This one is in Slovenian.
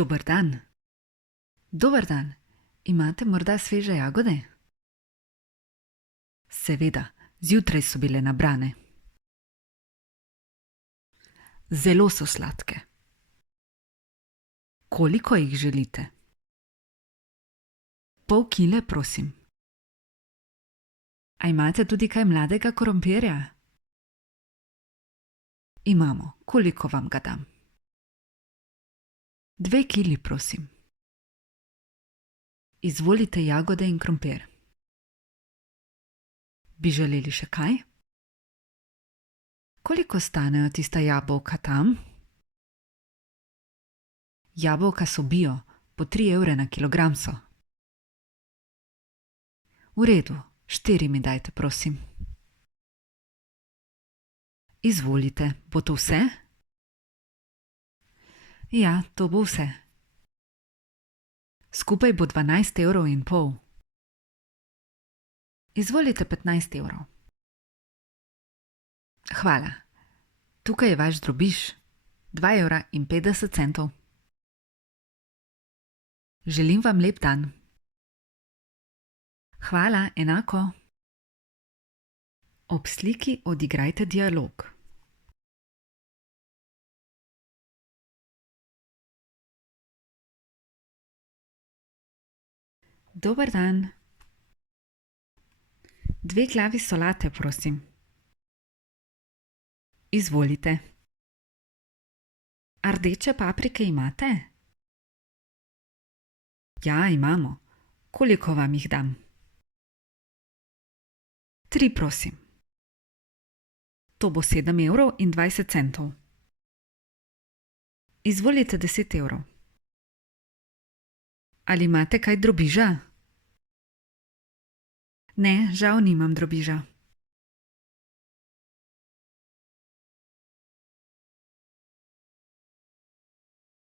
Dober dan. Dober dan. Imate morda sveže jagode? Seveda, zjutraj so bile nabrane. Zelo so sladke. Koliko jih želite? Pol kile, prosim. A imate tudi kaj mladega krompirja? Imamo. Koliko vam ga dam? 2 kili, prosim. Izvolite jagode in krompir. Bi želeli še kaj? Koliko stanejo tista jabolka tam? Jabolka so bio, po 3 evre na kilogram so. V redu, 4 mi dajte, prosim. Izvolite, bo to vse? Ja, to bo vse. Skupaj bo 12,5 evrov. Izvolite 15 evrov. Hvala. Tukaj je vaš drobiž. 2,50 evra. Želim vam lep dan. Hvala, enako. Ob sliki odigrajte dialog. Dober dan. 2 glavi solate, prosim. Izvolite. A rdeče paprike imate? Ja, imamo. Koliko vam jih dam? 3, prosim. To bo 7,20 evrov. Izvolite 10 evrov. Ali imate kaj drobiža? Ne, žal nimam drobiža.